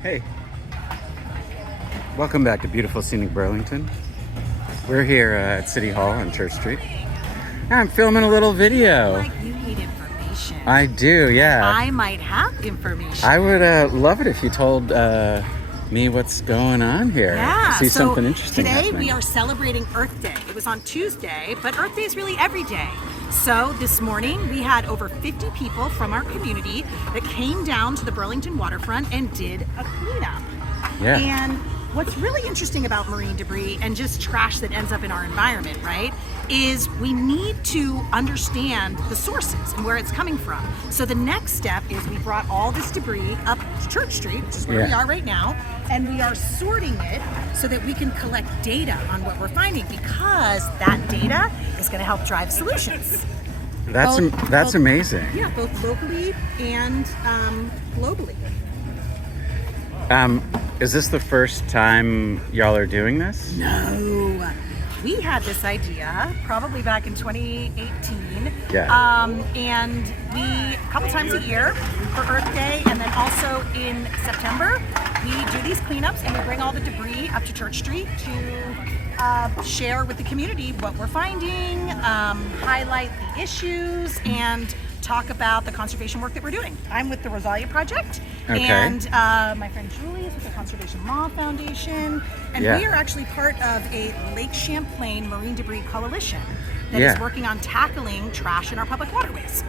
Hey, welcome back to beautiful scenic Burlington. We're here at City Hall on Church Street. I'm filming a little video. Like you need information. I do, yeah. I might have information. I would love it if you told me what's going on here. Yeah. See something interesting Today happening. we are celebrating Earth Day. It was on Tuesday, but Earth Day is really every day. So this morning we had over 50 people from our community that came down to the Burlington Waterfront and did a cleanup. Yeah. And what's really interesting about marine debris and just trash that ends up in our environment, right, is we need to understand the sources and where it's coming from. So the next step is we brought all this debris up to Church Street, which is where we are right now, and we are sorting it so that we can collect data on what we're finding, because that data is going to help drive solutions. That's amazing. Yeah, both locally and globally. Is this the first time y'all are doing this? No. We had this idea probably back in 2018. Yeah. And we, a couple times a year for Earth Day, and then also in September, we do these cleanups and we bring all the debris up to Church Street to share with the community what we're finding, highlight the issues, and talk about the conservation work that we're doing. I'm with the Rozalia Project, and my friend Julie is with the Conservation Law Foundation, and we are actually part of a Lake Champlain Marine Debris Coalition that is working on tackling trash in our public waterways.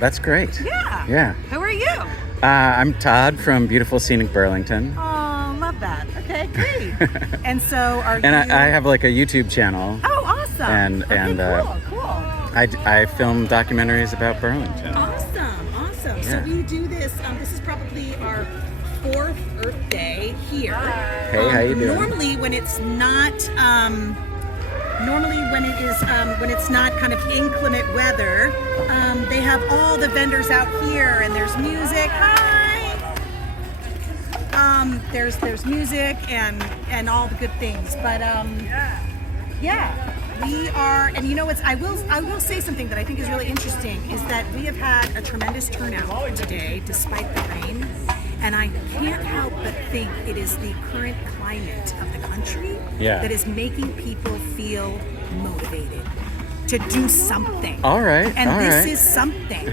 That's great. Yeah. Yeah. Who are you? I'm Todd from beautiful scenic Burlington. Oh, love that. Okay, great. And so are you... And I have like a YouTube channel. Oh, awesome. Cool. I film documentaries about Burlington. Awesome. Yeah. So we do this. This is probably our 4th Earth Day here. Hey, how you doing? Normally, when it's not, when it's not kind of inclement weather, they have all the vendors out here, and there's music. Hi. There's music and all the good things, but yeah. We are, and you know what's, I will say something that I think is really interesting, is that we have had a tremendous turnout today despite the rain, and I can't help but think it is the current climate of the country that is making people feel motivated to do something. All right. And this is something.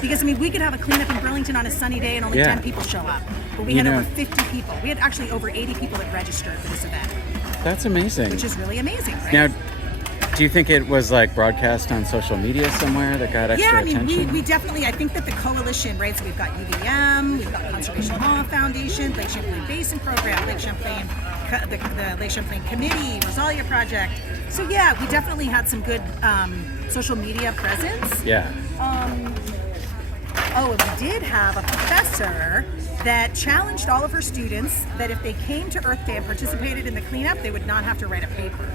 Because, I mean, we could have a cleanup in Burlington on a sunny day and only 10 people show up. But we had over 50 people. We had actually over 80 people that registered for this event. That's amazing. Which is really amazing, right? Now, do you think it was like broadcast on social media somewhere that got extra attention? Yeah, I mean, we definitely, I think that the coalition, right, so we've got UVM, we've got Conservation Law Foundation, Lake Champlain Basin Program, Lake Champlain, the Lake Champlain Committee, Rozalia Project. So yeah, we definitely had some good social media presence. Yeah. And we did have a professor that challenged all of her students that if they came to Earth Day and participated in the cleanup, they would not have to write a paper.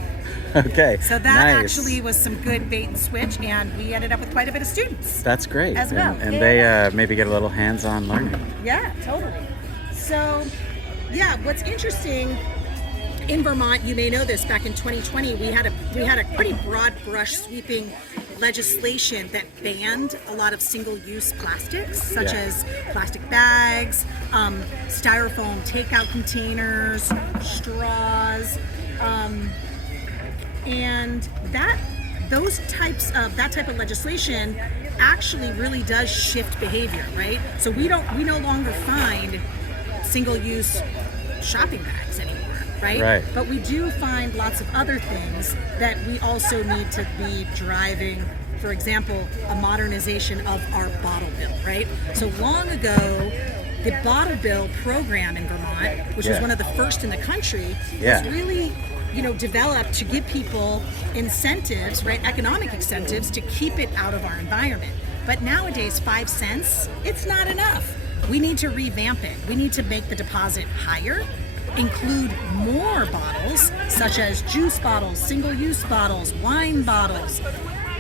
Okay. So that actually was some good bait and switch, and we ended up with quite a bit of students. That's great. As well. And they maybe get a little hands-on learning. Yeah, totally. So, yeah, what's interesting in Vermont, you may know this, back in 2020, we had a pretty broad brush sweeping legislation that banned a lot of single-use plastics, such as plastic bags, styrofoam takeout containers, straws, and that type of legislation actually really does shift behavior, right? So we no longer find single-use shopping bags anymore, right? But we do find lots of other things that we also need to be driving. For example, a modernization of our bottle bill, right? So long ago, the bottle bill program in Vermont, which was one of the first in the country, was really developed to give people incentives, right? Economic incentives to keep it out of our environment. But nowadays, 5 cents, it's not enough. We need to revamp it. We need to make the deposit higher, include more bottles, such as juice bottles, single-use bottles, wine bottles,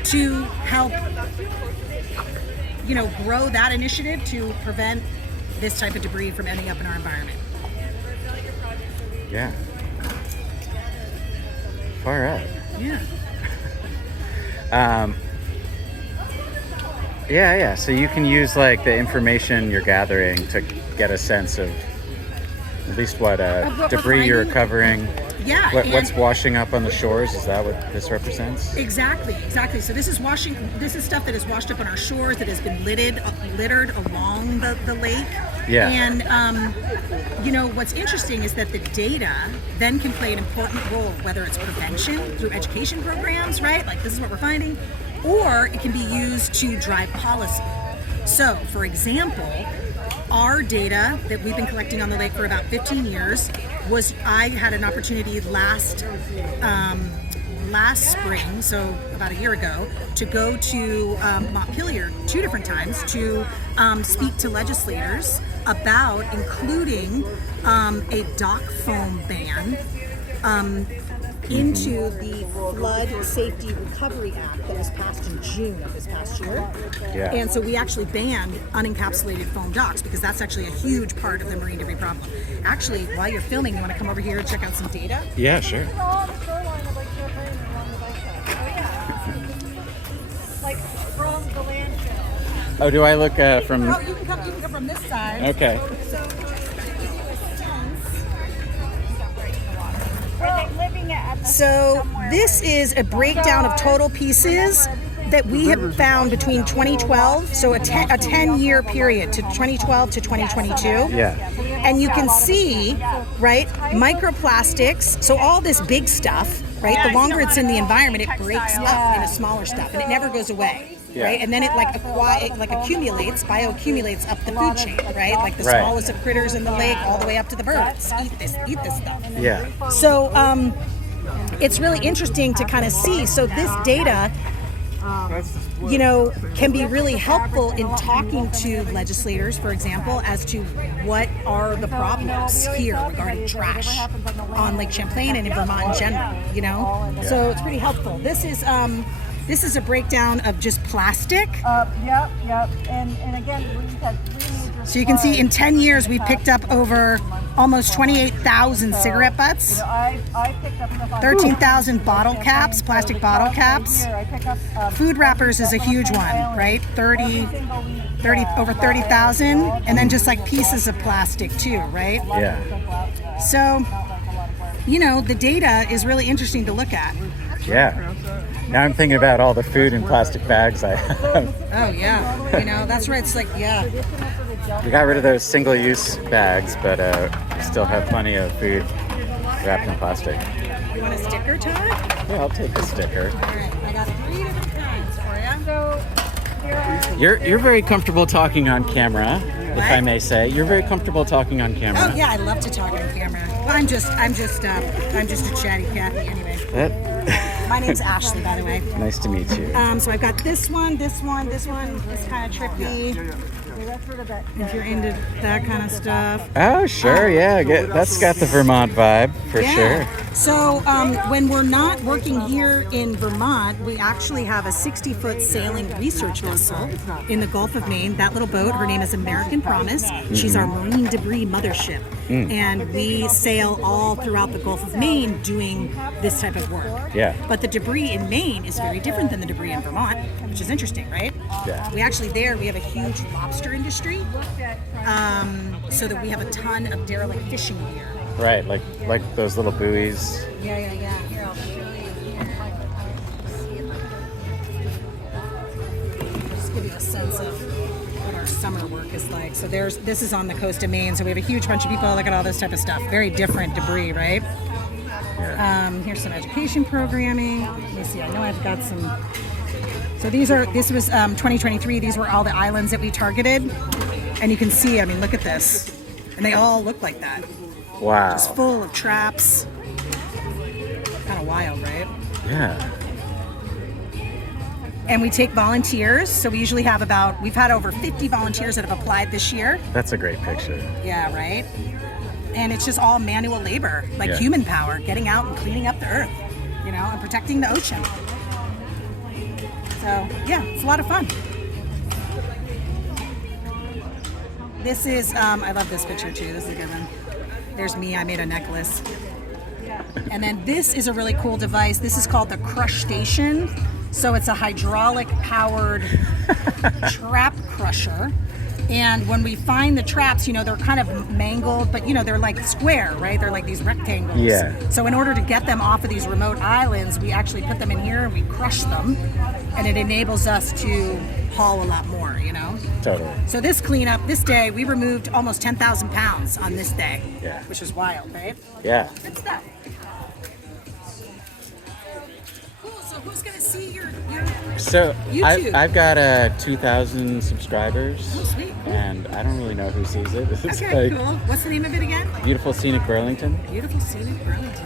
to help, grow that initiative to prevent this type of debris from ending up in our environment. Yeah. Far out. Yeah. Yeah. So you can use like the information you're gathering to get a sense of At least what Of what we're debris you're finding. recovering. Yeah. What's and- washing up on the shores? Is that what this represents? Exactly. So this is stuff that is washed up on our shores, that has been littered along the lake. Yeah. And what's interesting is that the data then can play an important role, whether it's prevention through education programs, right? Like this is what we're finding, or it can be used to drive policy. So, for example, our data that we've been collecting on the lake for about 15 years I had an opportunity last spring, so about a year ago, to go to Montpelier 2 different times to speak to legislators about including a dock foam ban into the Flood Safety Recovery Act that was passed in June of this past year. Yeah. And so we actually banned unencapsulated foam docks because that's actually a huge part of the marine debris problem. Actually, while you're filming, you want to come over here and check out some data? Yeah, sure. Like from the landfill. Oh, do I look from? Oh, you can come from this side. Okay. Are they living at the So this is a breakdown of total pieces that we have found between 2012, so a 10-year period to 2012 to 2022. Yeah. And you can see, right, microplastics, so all this big stuff, right, the longer it's in the environment, it breaks up into smaller stuff, and it never goes away. Yeah. Right, and then it accumulates, bioaccumulates up the food chain, right? Like the Right. smallest of critters in the lake, all the way up to the birds. Eat this stuff. Yeah. So it's really interesting to kind of see. So this data, can be really helpful in talking to legislators, for example, as to what are the problems here regarding trash on Lake Champlain and in Vermont in general. So it's pretty helpful. This is a breakdown of just plastic. Yep. And again, we've had 3 major. So you can see in 10 years we've picked up over almost 28,000 cigarette butts, I picked up stuff on 13,000 bottle caps, plastic bottle caps. here. I pick up Food wrappers is a huge one, right? 30 over 30,000, and then just like pieces of plastic too, right? Yeah. So, the data is really interesting to look at. Yeah. Now I'm thinking about all the food in plastic bags I have. Oh yeah, that's right. It's like, yeah. We got rid of those single-use bags, but we still have plenty of food wrapped in plastic. You want a sticker, Todd? Yeah, I'll take a sticker. All right, I got 3 different kinds for you. So there are You're very comfortable talking on camera, if I may say. You're very comfortable talking on camera. Oh yeah, I love to talk on camera. Well, I'm just a chatty Cathy anyway. My name's Ashley, by the way. Nice to meet you. So I've got this one, this kind of trippy. If you're into that kind of stuff. Oh, sure, yeah. That's got the Vermont vibe, for sure. So when we're not working here in Vermont, we actually have a 60-foot sailing research vessel in the Gulf of Maine. That little boat, her name is American Promise. She's our marine debris mothership. And we sail all throughout the Gulf of Maine doing this type of work. Yeah. But the debris in Maine is very different than the debris in Vermont, which is interesting, right? Yeah. We have a huge lobster industry, so that we have a ton of derelict fishing gear. Right, like those little buoys. Yeah. Here, I'll show you. Just give you a sense of what our summer work is like. So this is on the coast of Maine, so we have a huge bunch of people. Look at all this type of stuff. Very different debris, right? Yeah. Here's some education programming. Let me see. I know I've got some. So this was 2023. These were all the islands that we targeted, and you can see. I mean, look at this, and they all look like that. Wow. Just full of traps. Kind of wild, right? Yeah. And we take volunteers. So we've had over 50 volunteers that have applied this year. That's a great picture. Yeah, right? And it's just all manual labor, like human power, getting out and cleaning up the earth, and protecting the ocean. So, yeah, it's a lot of fun. This is, I love this picture too. This is a good one. There's me, I made a necklace. And then this is a really cool device. This is called the Crush Station. So it's a hydraulic powered trap crusher. And when we find the traps, you know, they're kind of mangled, but you know, they're like square, right? They're like these rectangles. Yeah. So in order to get them off of these remote islands, we actually put them in here and we crush them, and it enables us to haul a lot more, you know? Totally. So this cleanup, this day, we removed almost 10,000 pounds on this day. Yeah. Which is wild, right? Yeah. Good stuff. Cool, so who's gonna see your So YouTube? I've got 2,000 subscribers. Oh, sweet. And I don't really know who sees it. It's Okay, like cool. What's the name of it again? Beautiful Scenic Burlington. Beautiful Scenic Burlington.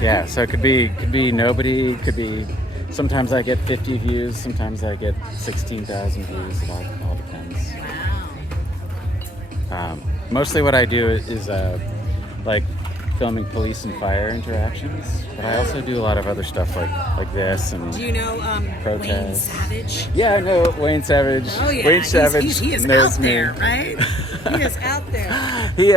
Yeah, so it could be nobody, could be, sometimes I get 50 views, sometimes I get 16,000 views, it all depends. Wow. Mostly what I do is like filming police and fire interactions, but I also do a lot of other stuff like this and Do you know Wayne protests. Savage? Yeah, I know Wayne Savage. Oh yeah, Wayne Savage he is knows out me. there, right? He is out there. He,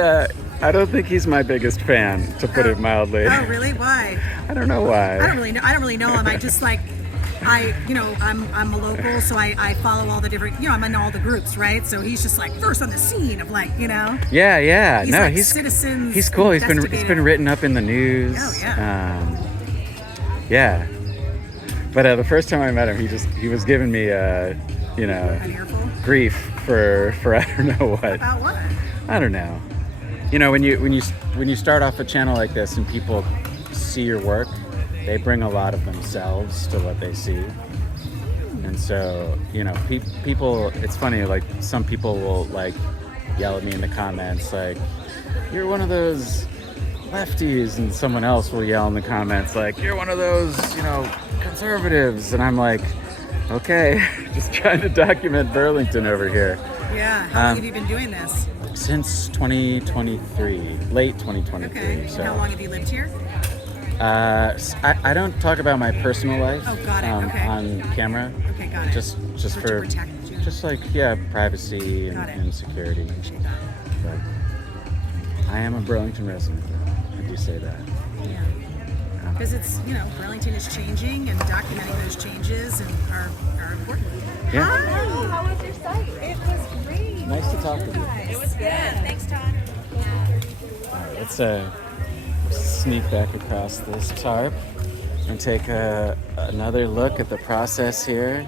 I don't think he's my biggest fan, to put it mildly. Oh really? Why? I don't know why. I don't really know him. I just like, I'm a local, so I follow all the different, I'm in all the groups, right? So he's just like first on the scene of like, Yeah. He's No, like he's citizens. He's cool. He's been investigative. written up in the news. Oh yeah. Yeah. But the first time I met him, he was giving me An earful? grief for I don't know what. About what? I don't know. When you start off a channel like this and people see your work, they bring a lot of themselves to what they see. And so, people, it's funny, like some people will like yell at me in the comments like, you're one of those lefties, and someone else will yell in the comments like, you're one of those, conservatives. And I'm like, okay, just trying to document Burlington over here. Yeah. How long have you been doing this? Since 2023, late 2023. Okay. So. And how long have you lived here? I don't talk about my personal life Oh, got it. Okay. on camera. Okay, got it. Just To for protect you. just like privacy Got it. and security. Appreciate that. But I am a Burlington resident. I do say that. Yeah. Because it's, Burlington is changing, and documenting those changes are important. Yeah. Hi, how was your site? It was great. Nice to talk with you. It was good. Thanks, Todd. All right, let's sneak back across this tarp and take another look at the process here.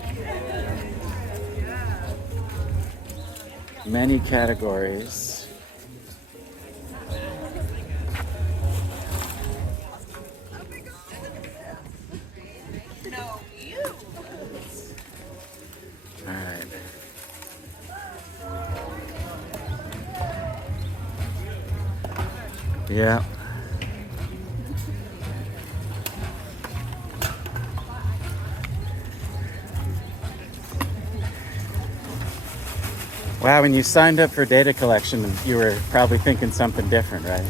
Many categories. All right. Yeah. Wow, when you signed up for data collection, you were probably thinking something different, right?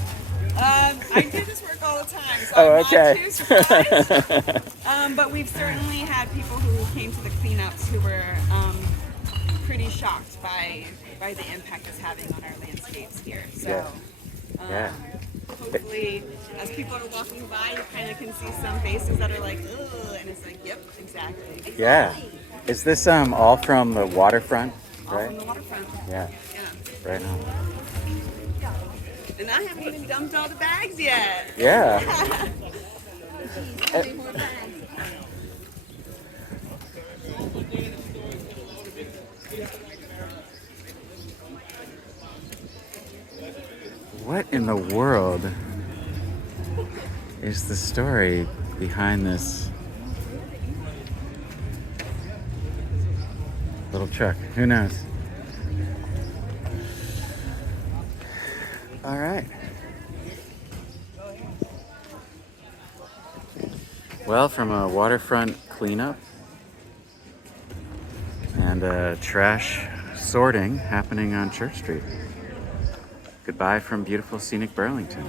I do this work all the time, so Oh, I'm okay. not too surprised. But we've certainly had people who came to the cleanups who were pretty shocked by the impact it's having on our landscapes here. So Yeah. hopefully, as people are walking by, you kind of can see some faces that are like, ugh, and it's like, yep, exactly. Yeah. Is this all from the waterfront, All right? from the waterfront. Yeah, Yeah. right on. And I haven't even dumped all the bags yet. Yeah. How many more bags? What in the world is the story behind this little truck? Who knows? All right. Well, from a waterfront cleanup and trash sorting happening on Church Street. Goodbye from beautiful scenic Burlington.